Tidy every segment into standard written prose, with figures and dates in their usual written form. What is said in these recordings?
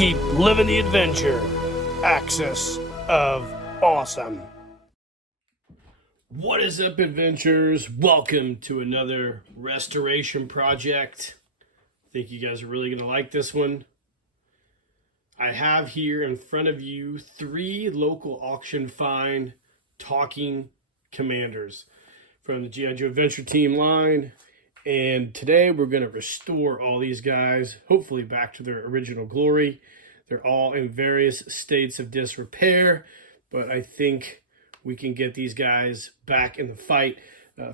Keep living the adventure. Axis of Awesome. What is up, adventurers? Welcome to another restoration project. I think you guys are really going to like this one. I have here in front of you 3 local auction find talking commanders from the G.I. Joe Adventure Team line. And today we're going to restore all these guys, hopefully back to their original glory. They're all in various states of disrepair, but I think we can get these guys back in the fight.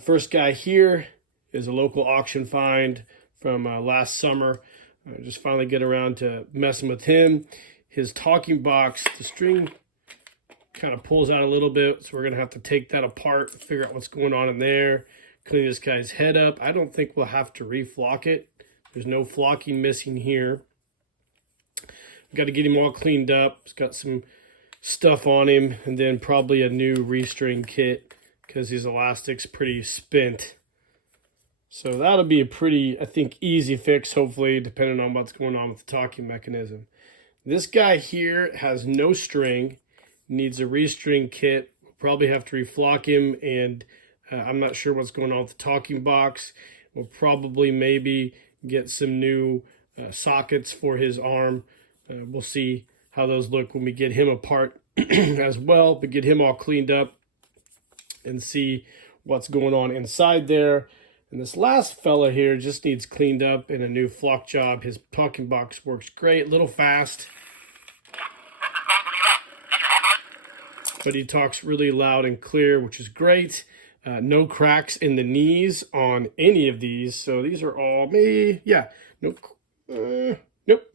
First guy here is a local auction find from last summer. Just finally get around to messing with him. His talking box, the string kind of pulls out a little bit, so we're going to have to take that apart, figure out what's going on in there, clean this guy's head up. I don't think we'll have to reflock it. There's no flocking missing here. We've got to get him all cleaned up. He's got some stuff on him, and then probably a new restring kit because his elastic's pretty spent. So that'll be a pretty, I think, easy fix, hopefully, depending on what's going on with the talking mechanism. This guy here has no string, needs a restring kit. We'll probably have to reflock him, and I'm not sure what's going on with the talking box. We'll probably maybe get some new sockets for his arm. We'll see how those look when we get him apart as well, but get him all cleaned up and see what's going on inside there. And this last fella here just needs cleaned up and a new flock job. His talking box works great, a little fast, but he talks really loud and clear, which is great. No cracks in the knees on any of these. So these are all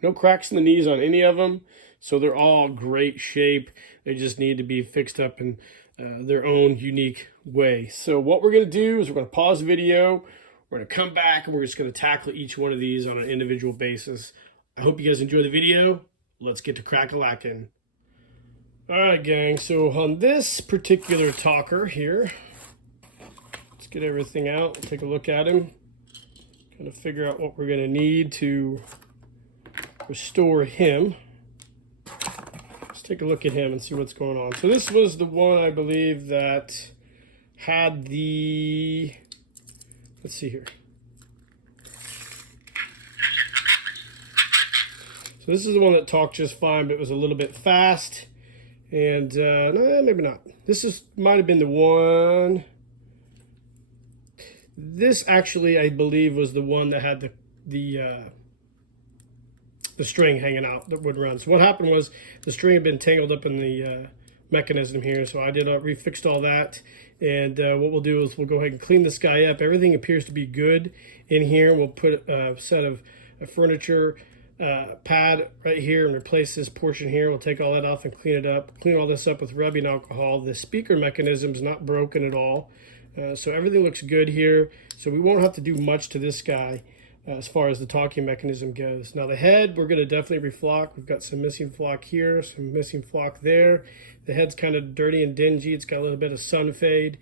no cracks in the knees on any of them. So they're all great shape. They just need to be fixed up in their own unique way. So what we're going to do is we're going to pause the video. We're going to come back and we're just going to tackle each one of these on an individual basis. I hope you guys enjoy the video. Let's get to crack-a-lackin'. All right, gang. So on this particular talker here, let's get everything out. Take a look at him. Kind of figure out what we're going to need to restore him. Let's take a look at him and see what's going on. So this was the one, I believe, that had the, let's see here. So this is the one that talked just fine, but it was a little bit fast. And no, maybe not. This might have been the one. This actually, I believe, was the one that had the string hanging out that would run. So what happened was the string had been tangled up in the mechanism here. So I refixed all that. And what we'll do is we'll go ahead and clean this guy up. Everything appears to be good in here. We'll put a set of a furniture pad right here and replace this portion here. We'll take all that off and clean it up. Clean all this up with rubbing alcohol. The speaker mechanism is not broken at all. So everything looks good here. So we won't have to do much to this guy as far as the talking mechanism goes. Now the head, we're going to definitely reflock. We've got some missing flock here, some missing flock there. The head's kind of dirty and dingy. It's got a little bit of sun fade.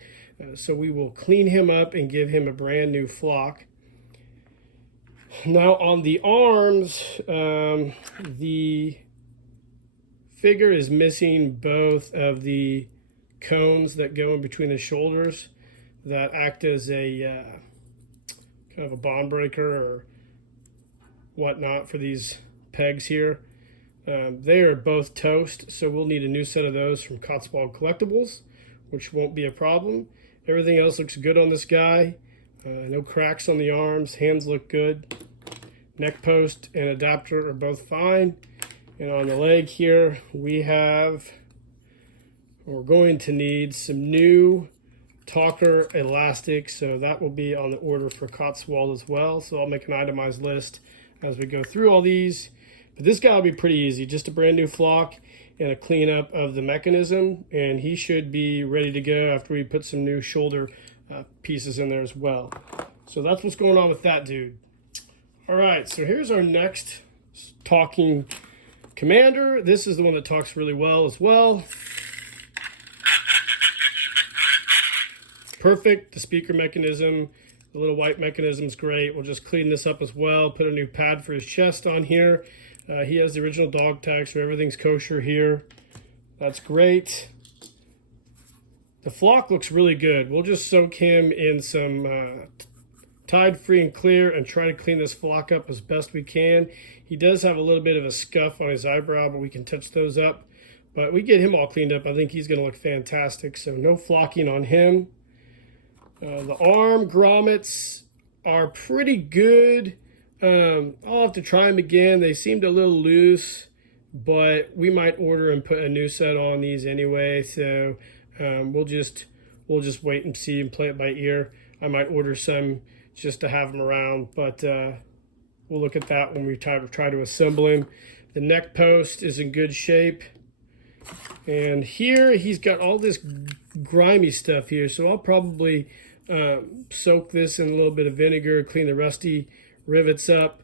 So we will clean him up and give him a brand new flock. Now on the arms, the figure is missing both of the cones that go in between the shoulders that act as a kind of a bond breaker or whatnot for these pegs here. They are both toast, so we'll need a new set of those from Cotswolds Collectibles, which won't be a problem. Everything else looks good on this guy. No cracks on the arms. Hands look good. Neck post and adapter are both fine. And on the leg here, we're going to need some new talker elastic, so that will be on the order for Cotswold as well. So I'll make an itemized list as we go through all these. But this guy will be pretty easy, just a brand new flock and a cleanup of the mechanism, and he should be ready to go after we put some new shoulder pieces in there as well. So that's what's going on with that dude. All right, so here's our next talking commander. This is the one that talks really well as well. Perfect. The speaker mechanism, the little white mechanism is great. We'll just clean this up as well. Put a new pad for his chest on here. He has the original dog tag, so everything's kosher here. That's great. The flock looks really good. We'll just soak him in some Tide Free and Clear and try to clean this flock up as best we can. He does have a little bit of a scuff on his eyebrow, but we can touch those up. But we get him all cleaned up. I think he's going to look fantastic. So no flocking on him. The arm grommets are pretty good. I'll have to try them again. They seemed a little loose, but we might order and put a new set on these anyway. So we'll just wait and see and play it by ear. I might order some just to have them around, but we'll look at that when we try to assemble him. The neck post is in good shape. And here he's got all this grimy stuff here, so I'll probably soak this in a little bit of vinegar, clean the rusty rivets up,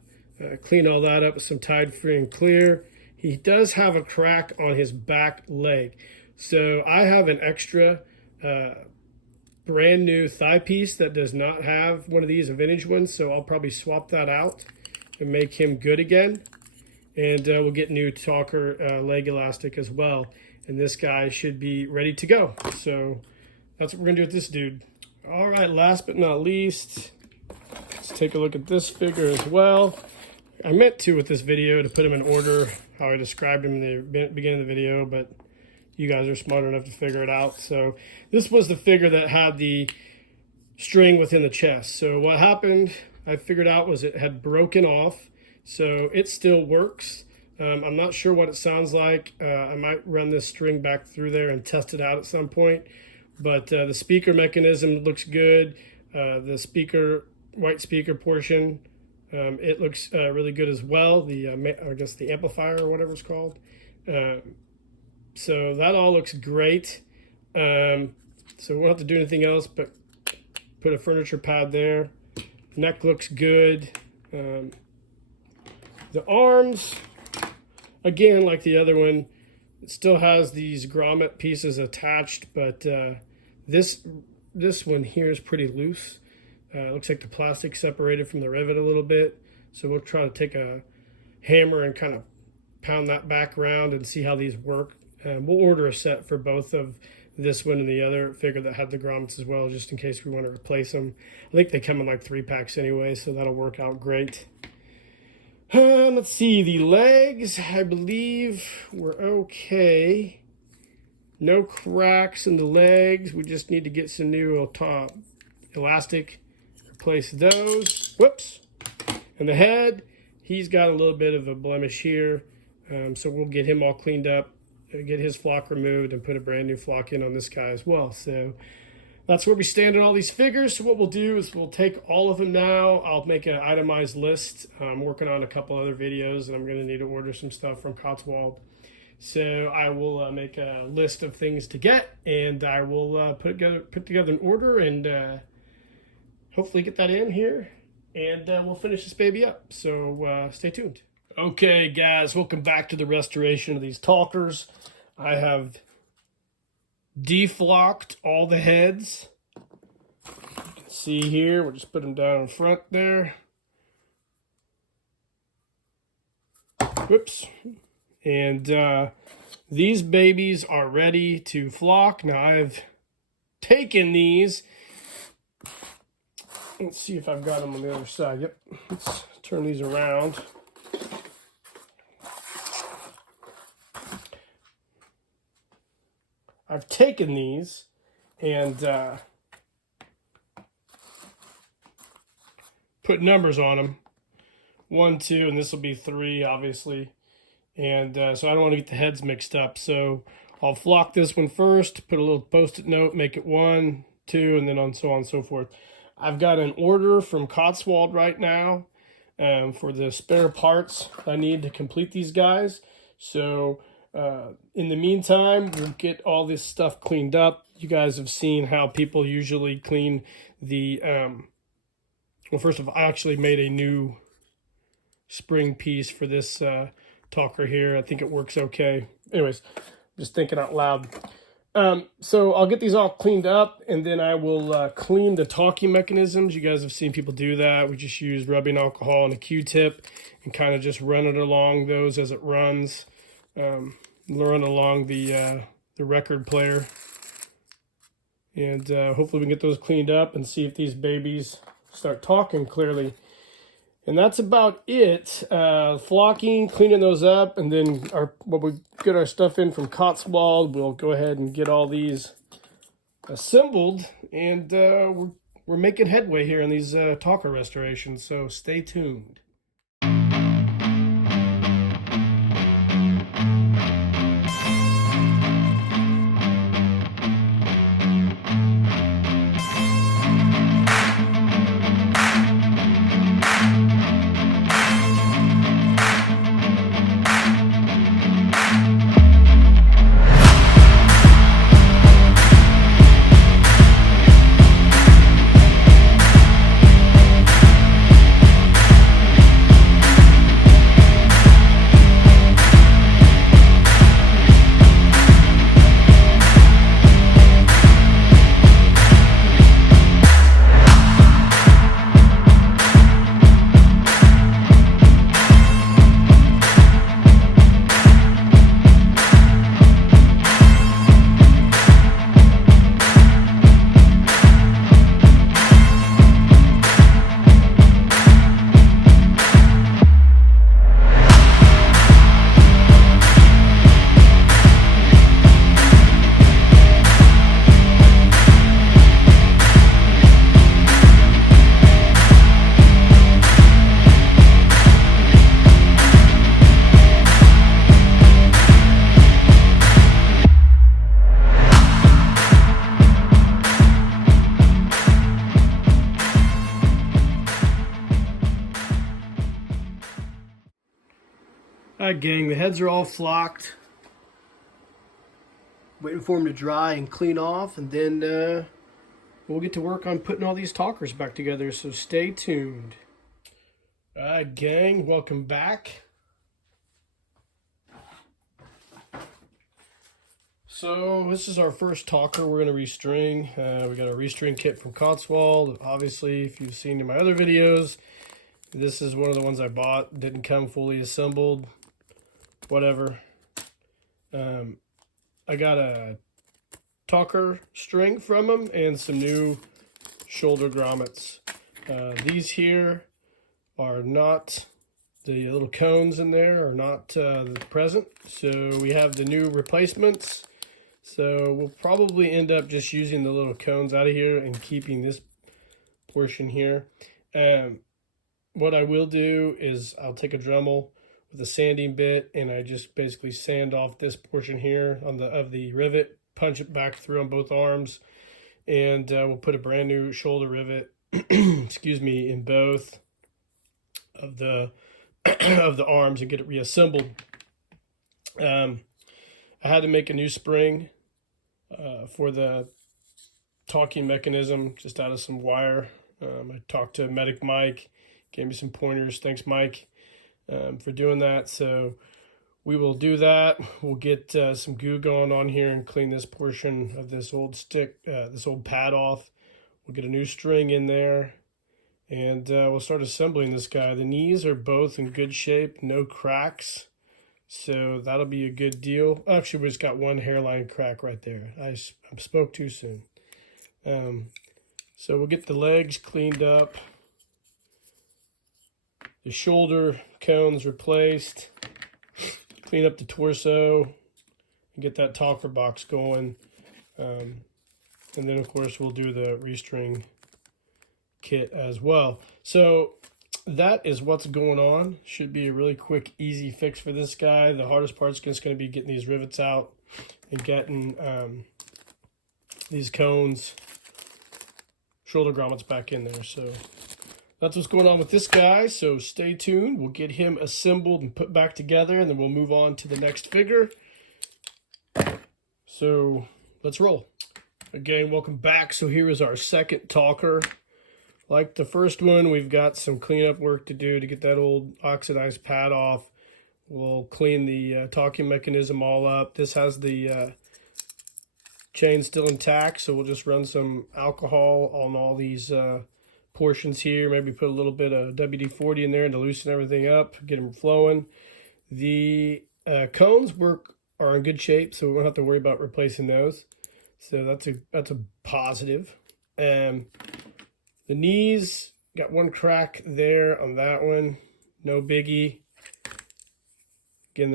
clean all that up with some Tide Free and Clear. He does have a crack on his back leg, so I have an extra brand new thigh piece that does not have one of these, a vintage one, so I'll probably swap that out and make him good again. And we'll get new talker leg elastic as well. And this guy should be ready to go. So that's what we're gonna do with this dude. All right, last but not least, let's take a look at this figure as well. I meant to, with this video, to put him in order how I described him in the beginning of the video, but you guys are smart enough to figure it out. So this was the figure that had the string within the chest. So what happened, I figured out, was it had broken off. So it still works. I'm not sure what it sounds like. I might run this string back through there and test it out at some point. But the speaker mechanism looks good. The white speaker portion, it looks really good as well. I guess the amplifier or whatever it's called. So that all looks great. So we won't have to do anything else but put a furniture pad there. Neck looks good. The arms, again, like the other one, it still has these grommet pieces attached, but this one here is pretty loose. Looks like the plastic separated from the rivet a little bit. So we'll try to take a hammer and kind of pound that back around and see how these work. We'll order a set for both of this one and the other figure that had the grommets as well, just in case we want to replace them. I think they come in like 3 packs anyway, so that'll work out great. Let's see, the legs, I believe were okay. No cracks in the legs. We just need to get some new top elastic, replace those. Whoops. And the head, he's got a little bit of a blemish here. So we'll get him all cleaned up, get his flock removed, and put a brand new flock in on this guy as well. So that's where we stand on all these figures. So what we'll do is we'll take all of them now. I'll make an itemized list. I'm working on a couple other videos, and I'm going to need to order some stuff from Cotswolds. So I will make a list of things to get, and I will put together an order and hopefully get that in here, and we'll finish this baby up. So stay tuned. Okay, guys, welcome back to the restoration of these talkers. I have deflocked all the heads. You can see here, we'll just put them down in front there. Whoops. And these babies are ready to flock. Now I've taken these. Let's see if I've got them on the other side. Yep, let's turn these around. I've taken these and put numbers on them. 1, 2, and this will be 3, obviously. And so I don't want to get the heads mixed up. So I'll flock this one first, put a little post-it note, make it 1, 2, and then on so on and so forth. I've got an order from Cotswold right now for the spare parts I need to complete these guys. So in the meantime, we'll get all this stuff cleaned up. You guys have seen how people usually clean the, well, first of all, I actually made a new spring piece for this talker here. I think it works okay. Anyways, just thinking out loud. So I'll get these all cleaned up, and then I will clean the talking mechanisms. You guys have seen people do that. We just use rubbing alcohol and a Q-tip and kind of just run it along those as it runs. Run along the record player. And hopefully we can get those cleaned up and see if these babies start talking clearly. And that's about it. Flocking, cleaning those up, and then when we get our stuff in from Cotswold, we'll go ahead and get all these assembled. And we're making headway here in these talker restorations, so stay tuned. Alright gang, the heads are all flocked. Waiting for them to dry and clean off, and then we'll get to work on putting all these talkers back together, so stay tuned. Alright gang, welcome back. So this is our first talker we're going to restring. We got a restring kit from Cotswold. Obviously, if you've seen in my other videos, this is one of the ones I bought. Didn't come fully assembled. Whatever. I got a talker string from them and some new shoulder grommets. These here are not, the little cones in there are not present. So we have the new replacements. So we'll probably end up just using the little cones out of here and keeping this portion here. What I will do is I'll take a Dremel with a sanding bit, and I just basically sand off this portion here of the rivet, punch it back through on both arms, and we'll put a brand new shoulder rivet, excuse me, in both of the of the arms and get it reassembled. I had to make a new spring for the talking mechanism just out of some wire. I talked to Medic Mike, gave me some pointers. Thanks, Mike, for doing that. So we will do that. We'll get some goo going on here and clean this portion of this old stick, this old pad off. We'll get a new string in there, and we'll start assembling this guy. The knees are both in good shape, no cracks. So that'll be a good deal. Actually, we just got one hairline crack right there. I spoke too soon. So we'll get the legs cleaned up, the shoulder cones replaced, clean up the torso, and get that talker box going. And then, of course, we'll do the restring kit as well. So that is what's going on. Should be a really quick, easy fix for this guy. The hardest part's just going to be getting these rivets out and getting these cones, shoulder grommets back in there. So that's what's going on with this guy. So stay tuned. We'll get him assembled and put back together, and then we'll move on to the next figure. So let's roll. Again, welcome back. So here is our second talker. Like the first one, we've got some cleanup work to do to get that old oxidized pad off. We'll clean the talking mechanism all up. This has the chain's still intact, so we'll just run some alcohol on all these portions here. Maybe put a little bit of WD-40 in there to loosen everything up, get them flowing. The cones are in good shape, so we won't have to worry about replacing those. So that's a positive. The knees, got one crack there on that one, no biggie. Again,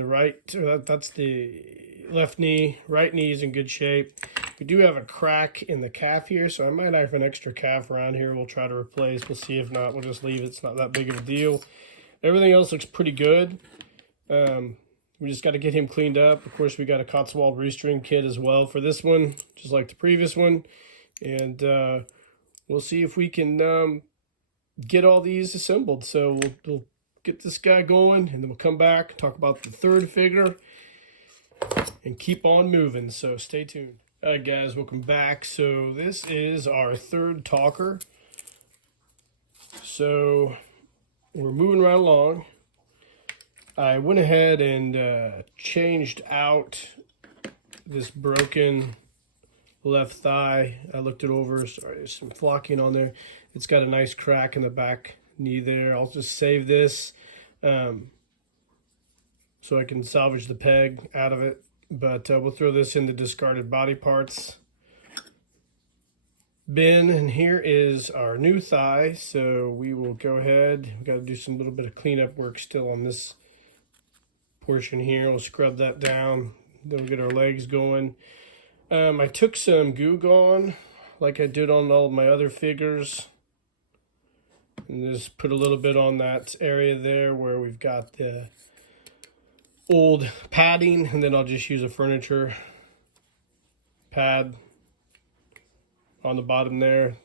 that's the left knee. Right knee is in good shape. We do have a crack in the calf here, so I might have an extra calf around here we'll try to replace. We'll see. If not, we'll just leave it. It's not that big of a deal. Everything else looks pretty good. We just got to get him cleaned up. Of course, we got a Cotswold restring kit as well for this one, just like the previous one. And we'll see if we can get all these assembled. So we'll get this guy going, and then we'll come back, talk about the third figure, and keep on moving. So stay tuned. All right, guys, welcome back. So this is our third talker. So we're moving right along. I went ahead and changed out this broken left thigh. I looked it over. Sorry, there's some flocking on there. It's got a nice crack in the back knee there. I'll just save this so I can salvage the peg out of it. But we'll throw this in the discarded body parts bin. And here is our new thigh. So we will go ahead. We've got to do some little bit of cleanup work still on this portion here. We'll scrub that down. Then we'll get our legs going. I took some Goo Gone like I did on all of my other figures, and just put a little bit on that area there where we've got the old padding, and then I'll just use a furniture pad on the bottom there.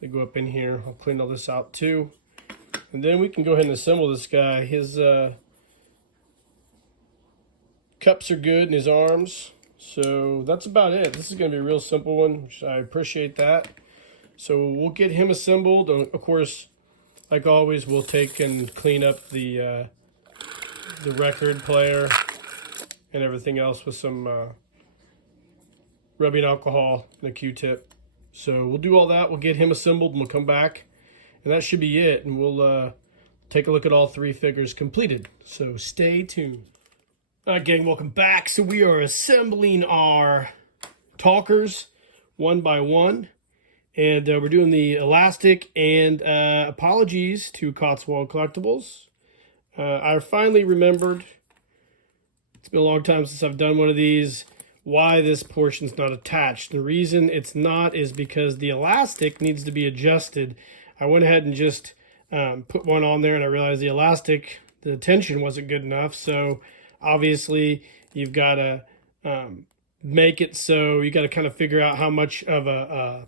They go up in here. I'll clean all this out too, and then we can go ahead and assemble this guy. His cups are good in his arms, so that's about it. This is going to be a real simple one, which I appreciate that. So we'll get him assembled. Of course, like always, we'll take and clean up the record player and everything else with some rubbing alcohol and a Q-tip. So we'll do all that. We'll get him assembled, and we'll come back, and that should be it. And we'll take a look at all three figures completed. So stay tuned. All right, gang, welcome back. So we are assembling our talkers one by one. And we're doing the elastic, and apologies to Cotswold Collectibles. I finally remembered, it's been a long time since I've done one of these, why this portion's not attached. The reason it's not is because the elastic needs to be adjusted. I went ahead and just put one on there, and I realized the elastic, the tension wasn't good enough. So obviously you've got to make it so you got to kind of figure out how much of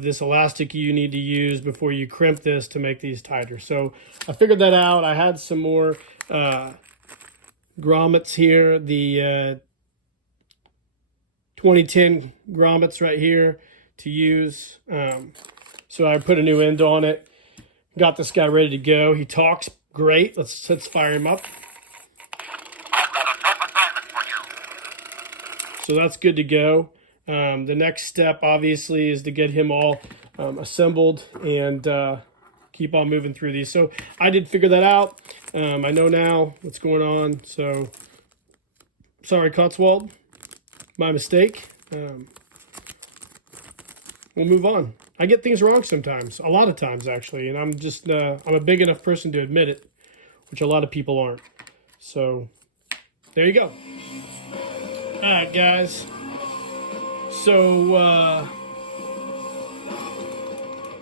this elastic you need to use before you crimp this to make these tighter. So I figured that out. I had some more grommets here, the 2010 grommets right here to use. So I put a new end on it, got this guy ready to go. He talks great. Let's fire him up. So that's good to go. The next step, obviously, is to get him all assembled and keep on moving through these. So I did figure that out. I know now what's going on. So sorry, Cotswold. My mistake. We'll move on. I get things wrong sometimes. A lot of times, actually. And I'm just, I'm a big enough person to admit it, which a lot of people aren't. So there you go. All right, guys. So,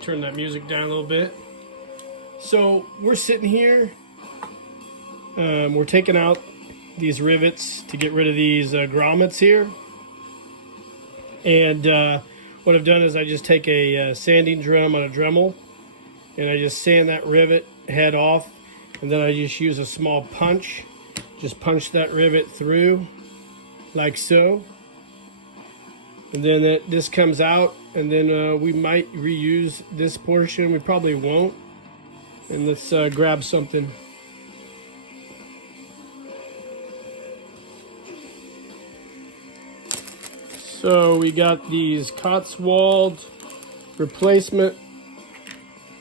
turn that music down a little bit. So, we're sitting here. We're taking out these rivets to get rid of these grommets here. And what I've done is I just take a sanding drum on a Dremel, and I just sand that rivet head off. And then I just use a small punch. Just punch that rivet through, like so. And then this comes out, and then we might reuse this portion. We probably won't. And let's grab something. So we got these Cotswolds replacement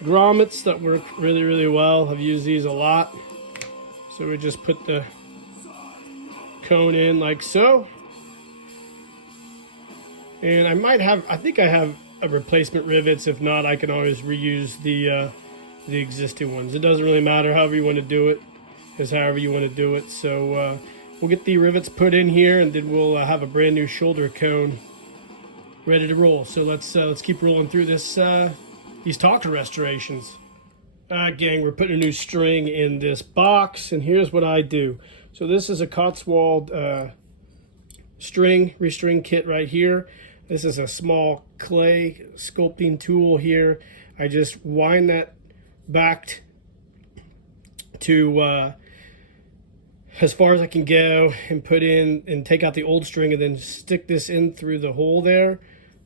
grommets that work really, really well. I've used these a lot. So we just put the cone in like so. And I think I have a replacement rivets. If not, I can always reuse the existing ones. It doesn't really matter. However you want to do it is however you want to do it. So we'll get the rivets put in here, and then we'll have a brand new shoulder cone ready to roll. So let's keep rolling through this these talker restorations. Gang, we're putting a new string in this box, and here's what I do. So this is a Cotswold restring kit right here. This is a small clay sculpting tool here. I just wind that back to as far as I can go and put in and take out the old string, and then stick this in through the hole there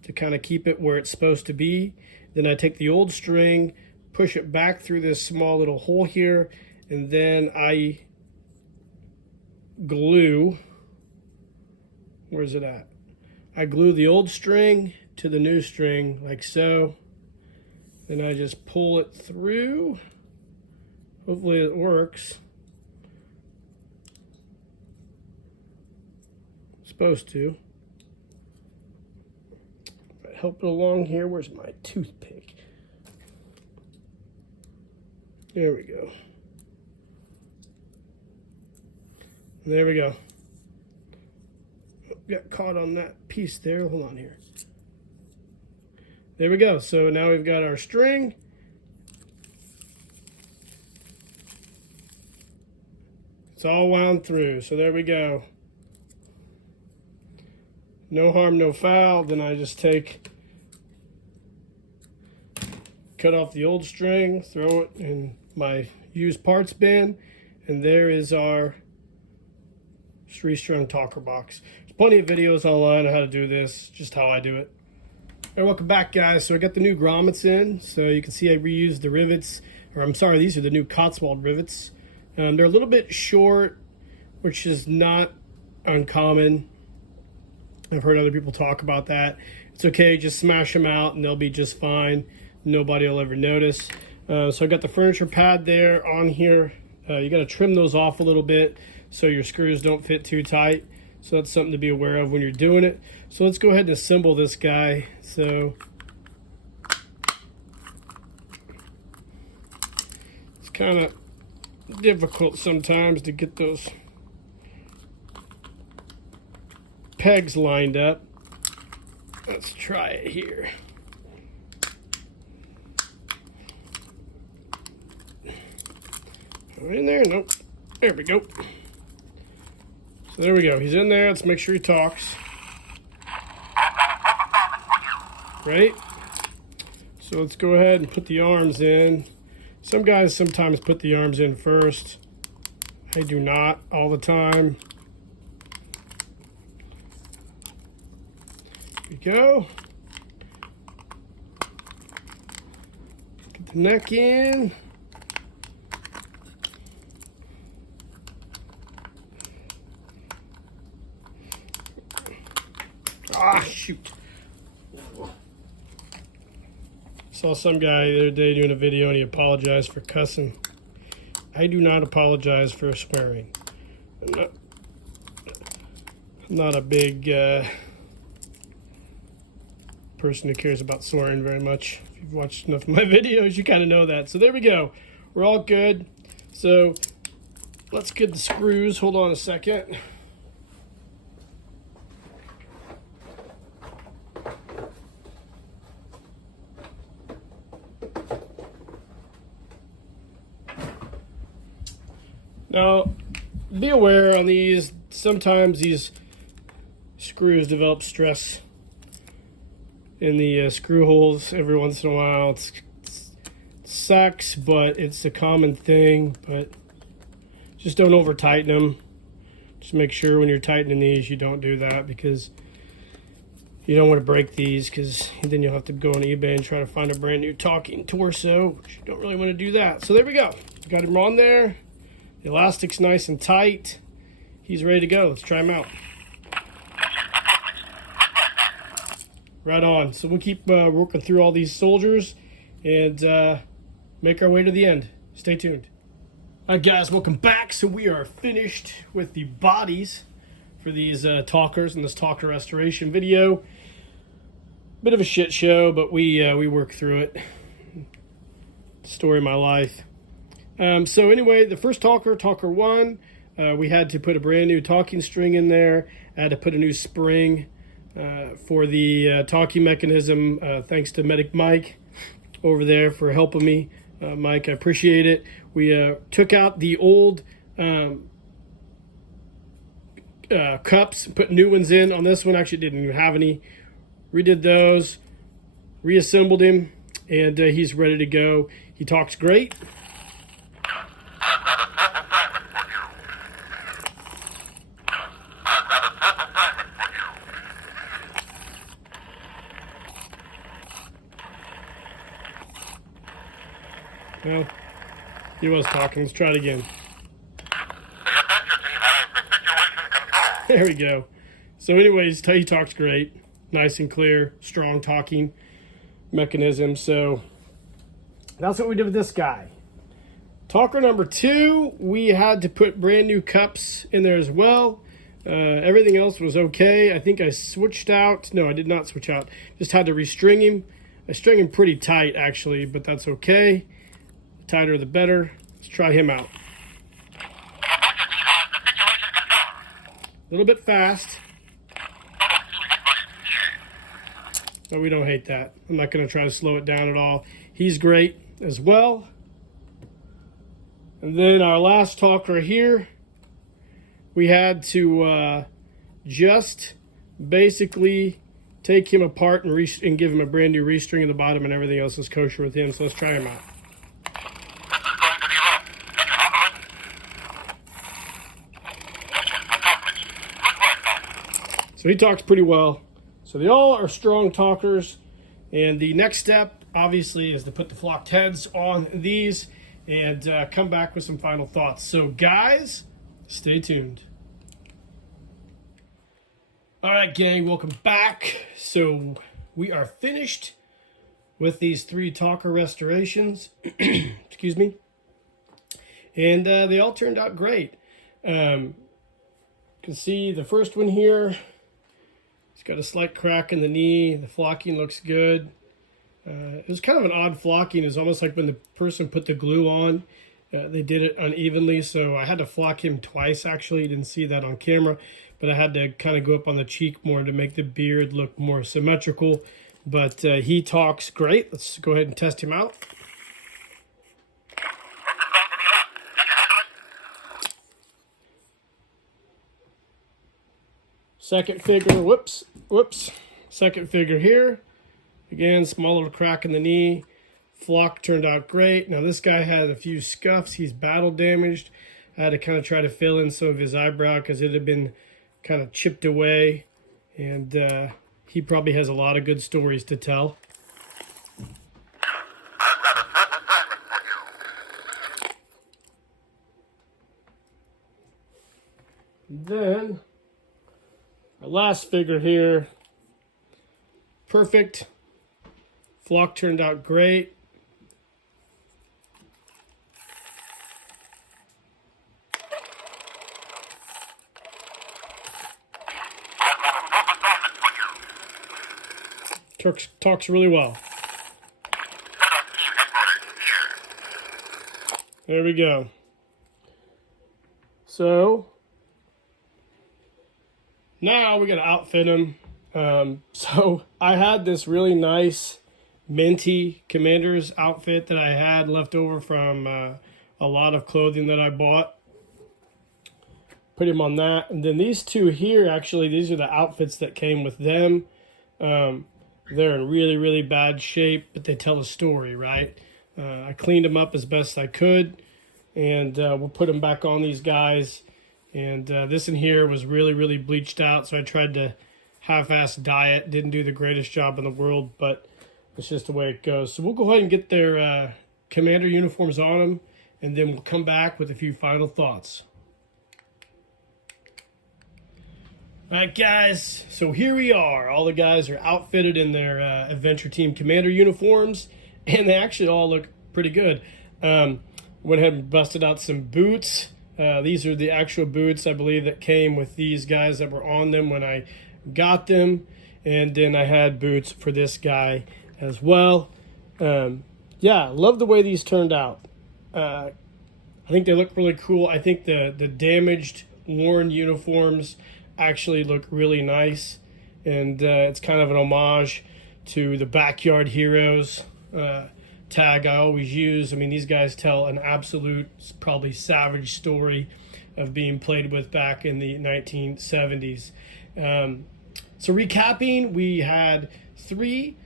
to kind of keep it where it's supposed to be. Then I take the old string, push it back through this small little hole here, and then I glue, where's it at? I glue the old string to the new string like so. Then I just pull it through. Hopefully it works. It's supposed to. Help it along here. Where's my toothpick? There we go. There we go. Got caught on that piece there. Hold on here. There we go. So now we've got our string. It's all wound through. So there we go. No harm, no foul. Then I just cut off the old string, throw it in my used parts bin, and there is our restrung talker box. There's plenty of videos online on how to do this, just how I do it. All right, welcome back, guys. So I got the new grommets in, so you can see I reused the rivets, or I'm sorry, these are the new Cotswold rivets. They're a little bit short, which is not uncommon. I've heard other people talk about that. It's okay, just smash them out and they'll be just fine. Nobody will ever notice. So I got the furniture pad there on here. You got to trim those off a little bit so your screws don't fit too tight. So that's something to be aware of when you're doing it. So let's go ahead and assemble this guy. So it's kind of difficult sometimes to get those pegs lined up. Let's try it here. In there? Nope. There we go. So there we go. He's in there. Let's make sure he talks. Right? So let's go ahead and put the arms in. Some guys sometimes put the arms in first. I do not all the time. Here we go. Get the neck in. Ah, shoot. Saw some guy the other day doing a video and he apologized for cussing. I do not apologize for swearing. I'm not a big person who cares about swearing very much. If you've watched enough of my videos, you kind of know that. So there we go. We're all good. So let's get the screws. Hold on a second. Now, be aware on these, sometimes these screws develop stress in the screw holes every once in a while. It sucks, but it's a common thing, but just don't over tighten them. Just make sure when you're tightening these you don't do that, because you don't want to break these, because then you'll have to go on eBay and try to find a brand new talking torso, which you don't really want to do that. So there we go. Got him on there. The elastic's nice and tight. He's ready to go. Let's try him out. Right on. So we'll keep working through all these soldiers and make our way to the end. Stay tuned. All right, guys, welcome back. So we are finished with the bodies for these talkers in this talker restoration video. Bit of a shit show, but we work through it. Story of my life. So anyway, the first talker, talker 1, we had to put a brand new talking string in there. I had to put a new spring for the talking mechanism. Thanks to Medic Mike over there for helping me. Mike, I appreciate it. We took out the old cups, put new ones in. On this one, actually didn't even have any. Redid those, reassembled him, and he's ready to go. He talks great. Well, he was talking. Let's try it again. There we go. So anyways, he talks great. Nice and clear, strong talking mechanism. So that's what we did with this guy. Talker number 2, we had to put brand new cups in there as well. Everything else was okay. I think I switched out. No, I did not switch out. Just had to restring him. I string him pretty tight, actually, but that's okay. The tighter, the better. Let's try him out. A little bit fast. But we don't hate that. I'm not going to try to slow it down at all. He's great as well. And then our last talker here, we had to just basically take him apart and give him a brand new restring at the bottom, and everything else is kosher with him. So let's try him out. So he talks pretty well. So they all are strong talkers. And the next step, obviously, is to put the flocked heads on these and come back with some final thoughts. So guys, stay tuned. All right, gang, welcome back. So we are finished with these 3 talker restorations. Excuse me. And they all turned out great. You can see the first one here. It's got a slight crack in the knee. The flocking looks good. It was kind of an odd flocking. It's almost like when the person put the glue on, they did it unevenly. So I had to flock him twice, actually. You didn't see that on camera. But I had to kind of go up on the cheek more to make the beard look more symmetrical. But he talks great. Let's go ahead and test him out. Second figure, whoops. Second figure here. Again, small little crack in the knee. Flock turned out great. Now this guy had a few scuffs. He's battle damaged. I had to kind of try to fill in some of his eyebrow because it had been kind of chipped away. And he probably has a lot of good stories to tell. Then our last figure here, perfect. Flock turned out great. Talks really well. There we go. So now we got to outfit him. So I had this really nice minty commander's outfit that I had left over from a lot of clothing that I bought. Put him on that. And then these two here, actually, these are the outfits that came with them. They're in really, really bad shape, but they tell a story, right? I cleaned them up as best I could, and we'll put them back on these guys. And this in here was really, really bleached out, so I tried to half-ass dye it. Didn't do the greatest job in the world, but it's just the way it goes. So we'll go ahead and get their commander uniforms on them, and then we'll come back with a few final thoughts. All right, guys, so here we are. All the guys are outfitted in their Adventure Team Commander uniforms, and they actually all look pretty good. Went ahead and busted out some boots. These are the actual boots, I believe, that came with these guys that were on them when I got them. And then I had boots for this guy as well. Yeah, love the way these turned out. I think they look really cool. I think the damaged, worn uniforms actually look really nice, and it's kind of an homage to the Backyard Heroes tag I always use. I mean, these guys tell an absolute, probably savage story of being played with back in the 1970s. So recapping, we had 3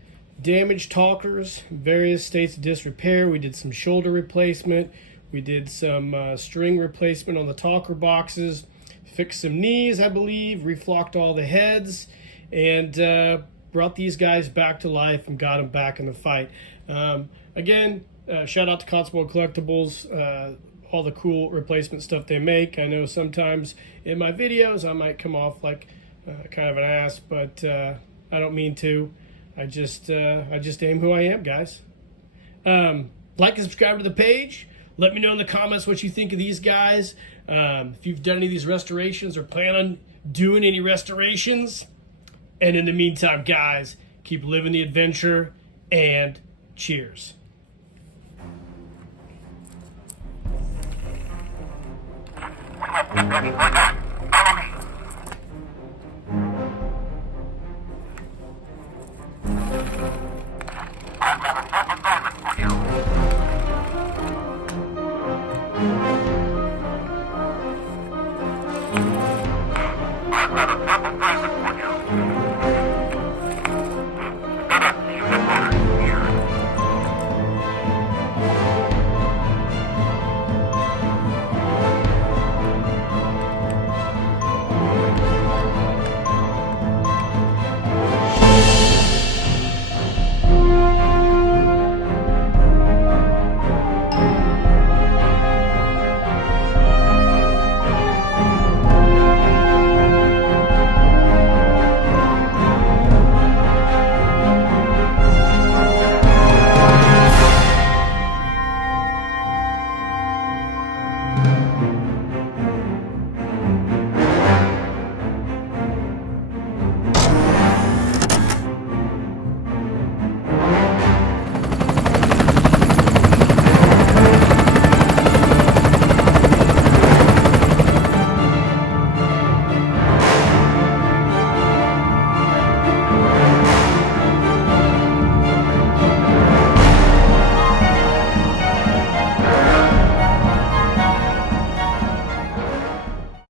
damaged talkers, various states of disrepair. We did some shoulder replacement. We did some string replacement on the talker boxes. Fixed some knees, I believe, reflocked all the heads, and brought these guys back to life and got them back in the fight. Again, shout out to Cotswolds Collectibles, all the cool replacement stuff they make. I know sometimes in my videos I might come off like kind of an ass, but I don't mean to. I just am who I am, guys. Like and subscribe to the page. Let me know in the comments what you think of these guys. If you've done any of these restorations or plan on doing any restorations. And in the meantime, guys, keep living the adventure, and cheers.